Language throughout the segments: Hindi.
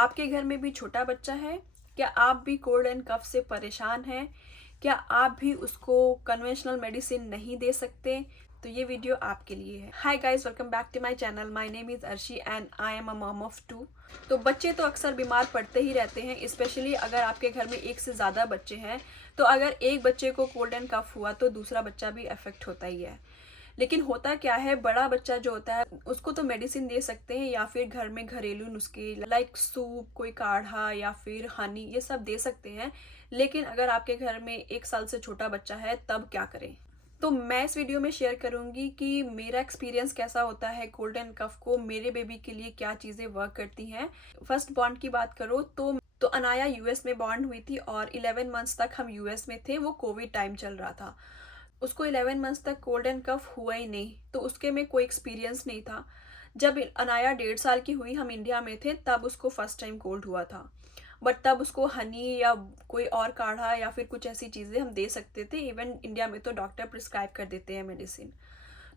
आपके घर में भी छोटा बच्चा है? क्या आप भी कोल्ड एंड कफ से परेशान हैं? क्या आप भी उसको कन्वेंशनल मेडिसिन नहीं दे सकते? तो ये वीडियो आपके लिए है। Hi guys, welcome back to my channel. My name is Arshi and I am a mom of 2। तो बच्चे तो अक्सर बीमार पड़ते ही रहते हैं, स्पेशली अगर आपके घर में एक से ज़्यादा बच्चे हैं। तो अगर एक बच्चे को कोल्ड एंड कफ हुआ तो दूसरा बच्चा भी अफेक्ट होता ही है। लेकिन होता क्या है, बड़ा बच्चा जो होता है उसको तो मेडिसिन दे सकते हैं या फिर घर में घरेलू नुस्खे लाइक सूप, कोई काढ़ा या फिर हनी, ये सब दे सकते हैं। लेकिन अगर आपके घर में 1 साल से छोटा बच्चा है तब क्या करें? तो मैं इस वीडियो में शेयर करूंगी कि मेरा एक्सपीरियंस कैसा होता है कोल्ड एंड कफ को, मेरे बेबी के लिए क्या चीज़ें वर्क करती हैं। फर्स्ट बॉन्ड की बात करो तो अनाया यूएस में बॉन्ड हुई थी और 11 मंथ्स तक हम यूएस में थे। वो कोविड टाइम चल रहा था। उसको 11 मंथ्स तक कोल्ड एंड कफ हुआ ही नहीं, तो उसके में कोई एक्सपीरियंस नहीं था। जब अनाया 1.5 साल की हुई, हम इंडिया में थे, तब उसको फर्स्ट टाइम कोल्ड हुआ था। बट तब उसको हनी या कोई और काढ़ा या फिर कुछ ऐसी चीज़ें हम दे सकते थे। इवन इंडिया में तो डॉक्टर प्रिस्क्राइब कर देते हैं मेडिसिन,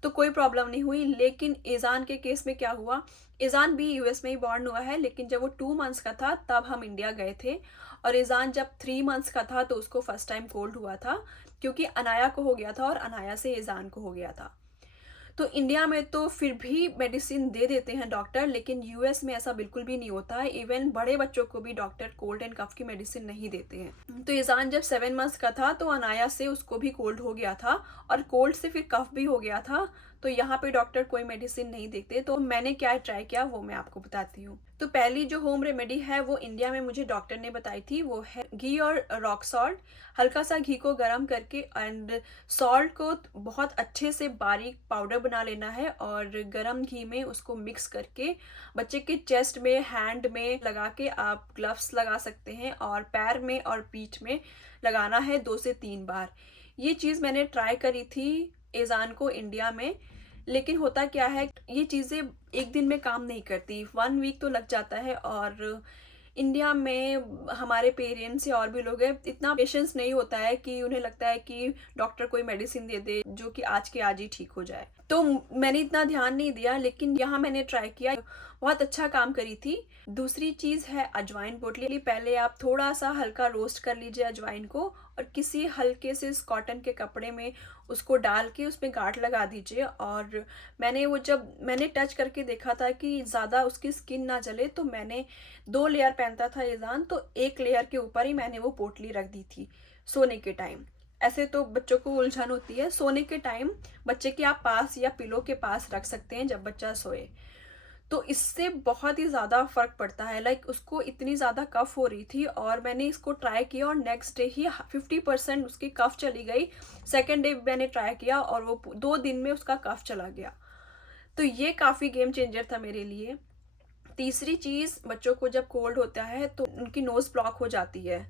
तो कोई प्रॉब्लम नहीं हुई। लेकिन ईजान के केस में क्या हुआ, ईजान भी यूएस में ही बॉर्न हुआ है, लेकिन जब वो 2 मंथ्स का था तब हम इंडिया गए थे। और ईजान जब 3 मंथ्स का था तो उसको फर्स्ट टाइम कोल्ड हुआ था, क्योंकि अनाया को हो गया था और अनाया से ईजान को हो गया था। तो इंडिया में तो फिर भी मेडिसिन दे देते हैं डॉक्टर, लेकिन यूएस में ऐसा बिल्कुल भी नहीं होता है। इवन बड़े बच्चों को भी डॉक्टर कोल्ड एंड कफ की मेडिसिन नहीं देते हैं। तो ईजान जब 7 मंथ्स का था तो अनाया से उसको भी कोल्ड हो गया था और कोल्ड से फिर कफ भी हो गया था। तो यहाँ पे डॉक्टर कोई मेडिसिन नहीं देते। तो मैंने क्या ट्राई किया वो मैं आपको बताती हूँ। तो पहली जो होम रेमेडी है वो इंडिया में मुझे डॉक्टर ने बताई थी, वो है घी और रॉक सॉल्ट। हल्का सा घी को गर्म करके एंड सॉल्ट को बहुत अच्छे से बारीक पाउडर बना लेना है और गर्म घी में उसको मिक्स करके बच्चे के चेस्ट में, हैंड में लगा के आप ग्लव्स लगा सकते हैं और पैर में और पीठ में लगाना है 2 से 3 बार। ये चीज़ मैंने ट्राई करी थी एजान को इंडिया में। लेकिन होता क्या है, ये चीज़ें एक दिन में काम नहीं करती, 1 वीक तो लग जाता है। और इंडिया में हमारे पेरेंट्स या और भी लोग हैं, इतना पेशेंस नहीं होता है कि उन्हें लगता है कि डॉक्टर कोई मेडिसिन दे दे जो कि आज के आज ही ठीक हो जाए। तो मैंने इतना ध्यान नहीं दिया, लेकिन यहाँ मैंने ट्राई किया, बहुत अच्छा काम करी थी। दूसरी चीज़ है अजवाइन पोटली। पहले आप थोड़ा सा हल्का रोस्ट कर लीजिए अजवाइन को और किसी हल्के से कॉटन के कपड़े में उसको डाल के उसमें गांठ लगा दीजिए। और जब मैंने टच करके देखा था कि ज़्यादा उसकी स्किन ना जले, तो मैंने 2 लेयर पहनता था ईजान, तो 1 लेयर के ऊपर ही मैंने वो पोटली रख दी थी सोने के टाइम। ऐसे तो बच्चों को उलझन होती है, सोने के टाइम बच्चे के आप पास या पिलो के पास रख सकते हैं जब बच्चा सोए। तो इससे बहुत ही ज़्यादा फर्क पड़ता है। लाइक उसको इतनी ज़्यादा कफ हो रही थी और मैंने इसको ट्राई किया और नेक्स्ट डे ही 50% उसकी कफ चली गई। सेकेंड डे मैंने ट्राई किया और वो 2 दिन में उसका कफ चला गया। तो ये काफ़ी गेम चेंजर था मेरे लिए। तीसरी चीज़, बच्चों को जब कोल्ड होता है तो उनकी नोज़ ब्लॉक हो जाती है।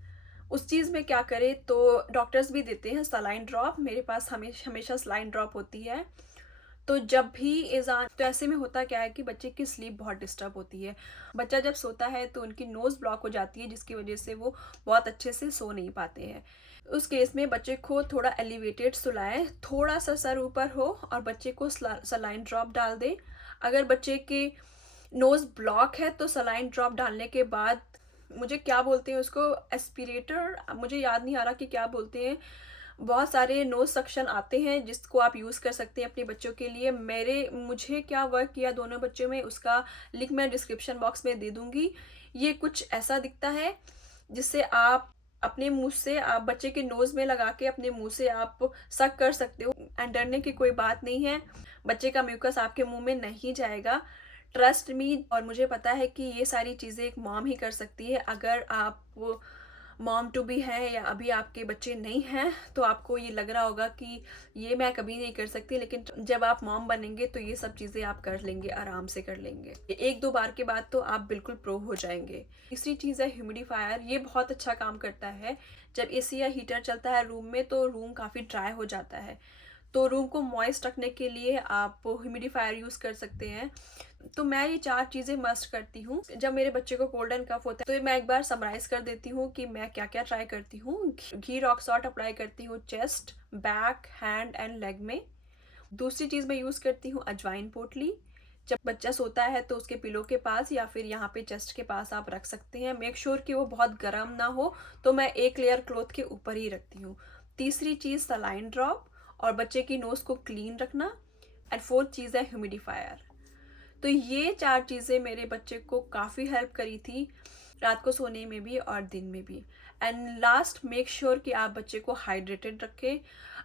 उस चीज़ में क्या करें, तो डॉक्टर्स भी देते हैं सलाइन ड्रॉप। मेरे पास हमेशा सलाइन ड्रॉप होती है। तो जब भी एजान, तो ऐसे में होता क्या है कि बच्चे की स्लीप बहुत डिस्टर्ब होती है। बच्चा जब सोता है तो उनकी नोज़ ब्लॉक हो जाती है, जिसकी वजह से वो बहुत अच्छे से सो नहीं पाते हैं। उस केस में बच्चे को थोड़ा एलिवेटेड सुलाएं, थोड़ा सा सर ऊपर हो और बच्चे को सलाइन ड्रॉप डाल दें। अगर बच्चे के नोज़ ब्लॉक है तो सलाइन ड्रॉप डालने के बाद, मुझे क्या बोलते हैं उसको, एस्पिरेटर, मुझे याद नहीं आ रहा कि क्या बोलते हैं, बहुत सारे नोज सक्शन आते हैं जिसको आप यूज़ कर सकते हैं अपने बच्चों के लिए। मुझे क्या वर्क किया दोनों बच्चों में, उसका लिंक मैं डिस्क्रिप्शन बॉक्स में दे दूंगी। ये कुछ ऐसा दिखता है जिससे आप अपने मुंह से, आप बच्चे के नोज में लगा के अपने मुंह से आप सक कर सकते हो। एंड डरने की कोई बात नहीं है, बच्चे का म्यूकस आपके मुंह में नहीं जाएगा, ट्रस्ट मी। और मुझे पता है कि ये सारी चीज़ें एक मॉम ही कर सकती है। अगर आप मॉम टू बी है या अभी आपके बच्चे नहीं हैं तो आपको ये लग रहा होगा कि ये मैं कभी नहीं कर सकती, लेकिन जब आप मॉम बनेंगे तो ये सब चीज़ें आप कर लेंगे, आराम से कर लेंगे। 1-2 बार के बाद तो आप बिल्कुल प्रो हो जाएंगे। तीसरी चीज़ है ह्यूमिडिफायर। ये बहुत अच्छा काम करता है। जब एसी या हीटर चलता है रूम में तो रूम काफ़ी ड्राई हो जाता है, तो रूम को मॉइस्ट रखने के लिए आप ह्यूमिडिफायर यूज़ कर सकते हैं। तो मैं ये 4 चीज़ें मस्ट करती हूँ जब मेरे बच्चे को कोल्ड एंड कफ होता है। तो मैं एक बार समराइज कर देती हूँ कि मैं क्या क्या ट्राई करती हूँ। घी रॉक सॉल्ट अप्लाई करती हूँ chest, back, hand and leg में। दूसरी चीज़ मैं यूज़ करती हूँ अजवाइन पोटली। जब बच्चा सोता है तो उसके पिलो के पास या फिर यहाँ पे चेस्ट के पास आप रख सकते हैं। मेक श्योर कि वो बहुत गर्म ना हो, तो मैं एक लेयर क्लॉथ के ऊपर ही रखती हूँ। तीसरी चीज़ सलाइन ड्रॉप और बच्चे की नोज़ को क्लीन रखना। एंड फोर्थ चीज़ है ह्यूमिडिफायर। तो ये 4 चीज़ें मेरे बच्चे को काफ़ी हेल्प करी थी, रात को सोने में भी और दिन में भी। एंड लास्ट, मेक श्योर कि आप बच्चे को हाइड्रेटेड रखें।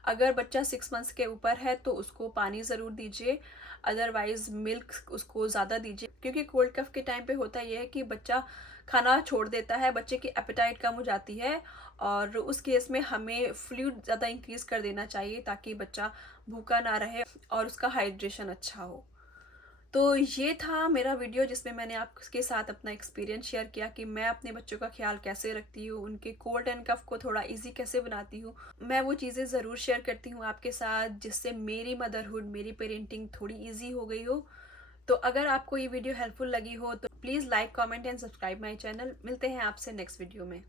अगर बच्चा 6 मंथ्स के ऊपर है तो उसको पानी ज़रूर दीजिए, अदरवाइज़ मिल्क उसको ज़्यादा दीजिए, क्योंकि कोल्ड कफ के टाइम पे होता यह है कि बच्चा खाना छोड़ देता है, बच्चे की एपेटाइट कम हो जाती है, और उस केस में हमें फ्लूइड ज़्यादा इंक्रीज़ कर देना चाहिए ताकि बच्चा भूखा ना रहे और उसका हाइड्रेशन अच्छा हो। तो ये था मेरा वीडियो जिसमें मैंने आपके साथ अपना एक्सपीरियंस शेयर किया कि मैं अपने बच्चों का ख्याल कैसे रखती हूँ, उनके कोल्ड एंड कफ को थोड़ा इजी कैसे बनाती हूँ। मैं वो चीज़ें ज़रूर शेयर करती हूँ आपके साथ जिससे मेरी मदरहुड, मेरी पेरेंटिंग थोड़ी इजी हो गई हो। तो अगर आपको ये वीडियो हेल्पफुल लगी हो तो please like, comment and subscribe my channel. मिलते हैं आपसे नेक्स्ट वीडियो में।